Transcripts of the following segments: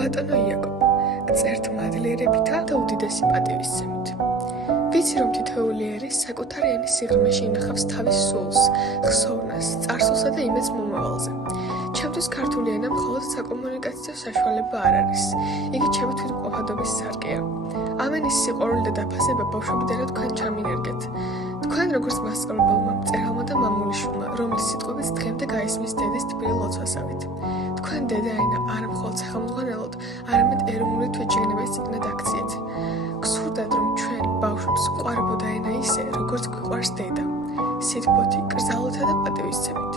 ბატონო იაკობ, გწერთ მადლიერებითა და უდიდესი პატივისცემით. ვიცი, რომ თითოეული ერის საკუთარი ენის სიღრმეში ინახავს თავის სულს, ხსოვნას, წარსულსა და იმედს მომავალზე. ჩემთვის ქართული ენა მხოლოდ საკომუნიკაციო საშუალება არ არის. იგი ჩემი თვითმყოფადობის სარკეა. ამ ენის სიყვარული და დაფასება ბავშვობიდანვე თქვენ ჩამინერგეთ. თქვენ როგორც მასწავლებელმა, მწერალმა და მამულიშვილმა, რომლის სიტყვებიც დღემდე გაისმის დედის თბილი ლოცვასავით. თქვენ დედა ენა არა მხოლოდ სახელმძღვანელოდ, არამედ ეროვნული თვითშეგნების წიგნად აქციეთ. გსურდათ, რომ ჩვენ ბავშვებს გვყვარებოდა ენა ისე, როგორც გვიყვარს დედა. სითბოთი, კრძალოთა და პატივისცემით.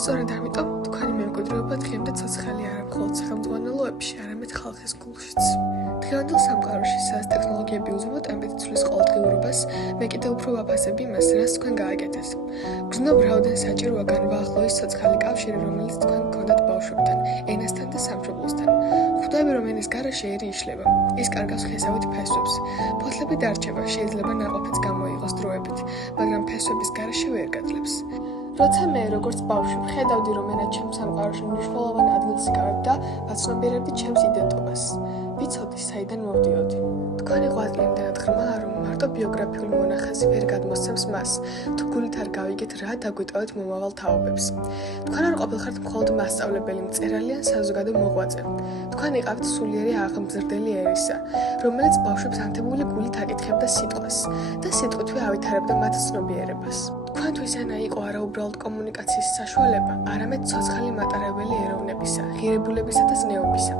სწორედ ამიტომ თქვენი მემკვიდრეობა დღემდე ცოცხალი არა მხოლოდ სახელმძღვანელოებში, არამედ ხალხის გულშიც. დღევანდელ სამყაროში, სადაც ტექნოლოგიები უზომოდ ტემპით ცვლის ყოველდღიურობას, მე კიდევ უფრო ვაფასებ იმას, რაც თქვენ გააკეთეთ. გრძნობ, რაოდენ საჭიროა განვაახლოეს ცოცხალი კავშირი, რომელიც თქვენ გქონდათ ბავშვებთან, ენასთან და სამშობლოსთან. ხვდები, რომ ენის გარეშე ერი იშლება. ის კარგავს ხესავით ფესვებს. ფოთლები დარჩება, შეიძლება ნაყოფიც გამოიღოს დროებით, მაგრამ ფესვების გარეშე ვერ გაძლებს. როცა მე, როგორც ბავშვი, ვხედავდი, რომ ენა ჩემს სამყაროში მნიშვნელოვან ადგილს იკავებდა, ვაცნობიერებდი ჩემს იდენტობას. ვიცოდი, საიდან მოვდიოდი. თქვენი ღვაწლი იმდენად ღრმაა, რომ მარტო ბიოგრაფიული მონახაზი ვერ გადმოსცემს მას, თუ გულით არ გავიგეთ რა დაგვიტოვეთ მომავალ თაობებს. თქვენ არ ყოფილხართ მხოლოდ მასწავლებელი, მწერალი ან საზოგადო მოღვაწე. თქვენ იყავთ სულიერი აღმზრდელი ერისა, რომელიც ბავშვებს ანთებული გულით აკითხებდა სიტყვას და სიტყვითვე ავითარებდა მათ ცნობიერებას. თქვენთვის ენა იყო არა უბრალოდ კომუნიკაციის საშუალება, არამედ ცოცხალი მატარებელი ეროვნებისა, ღირებულებისა და ზნეობისა.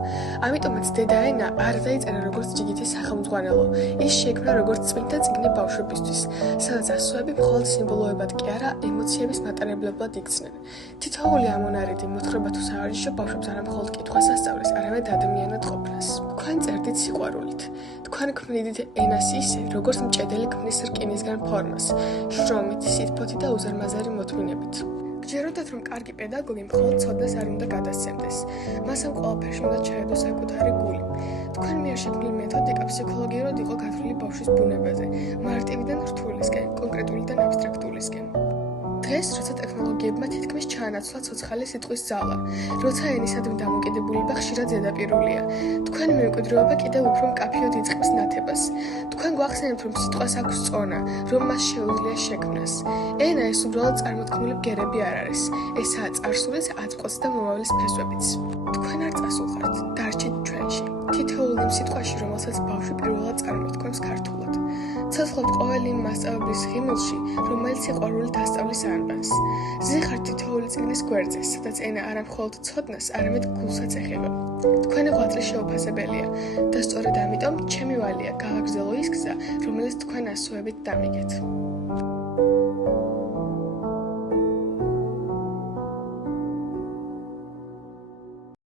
ამიტომაც დედა ენა არ დაიწერა როგორც ჯიგითი სახელმძღვანელო, ის შეიქმნა როგორც წმინდა წიგნი ბავშვებისთვის, სადაც ასოები მხოლოდ სიმბოლოებად კი არა, ემოციების მატარებლებლად იქცნენ. თითოეული ამონარიდი, მოთხრობა თუ სავარჯიშო ბავშვებს არა მხოლოდ კითხვას ასწავლის, არამედ ადამიანად ყოფნას. თქვენ წერდით სიყვარულით. თქვენ ქმნიდით ენას ისე, როგორც მჭედელი ქმნის რკინისგან ფორმას, შრომით, სითბოთი და უზარმაზარი მოთმინებით. გჯეროდათ, რომ კარგი პედაგოგი მხოლოდ ცოდნას არ უნდა გადასცემდეს. მას ამ ყველაფერში უნდა ჩაედო საკუთარი გული. თქვენ მიერ შექმნილი მეთოდიკა ფსიქოლოგიურად იყო გათვლილი ბავშვის ბუნებაზე, მარტივიდან რთულისკენ, კონკრეტულიდან აბსტრაქტულისკენ. დღეს, როცა ტექნოლოგიებმა თითქმის ჩაანაცვლა ცოცხალი სიტყვის ძალა, როცა ენისადმი დამოკიდებულება ხშირად ზედაპირულია, თქვენი მემკვიდრეობა კიდევ უფრო მკაფიოდ იწყებს ნათებას. თქვენ გვახსენებთ, რომ სიტყვას აქვს წონა, რომ მას შეუძლია შექმნას. ენა ეს უბრალოდ წარმოთქმული ბგერები არ არის, ესაა წარსულის აწმყოც და მომავლის ფესვებიც. თქვენ არ წასულხართ, დარჩით ჩვენში, თითოეული იმ სიტყვაში, რომელსაც ბავშვი პირველად წარმოთქვამს ქართულად. ცოცხლობთ ყოველი იმ მასწავლებლის ღიმილში, რომელიც სიყვარულით ასწავლის ანბანს. ზიხართ თითოეული წიგნის გვერდზე, სადაც ენა არა მხოლოდ ცოდნას, არამედ გულსაც ეხება. თქვენი ღვაწლი შეუფასებელია და სწორედ ამიტომ ჩემი ვალია გავაგრძელო ის გზა, რომელიც თქვენ ასოებით დამიგეთ.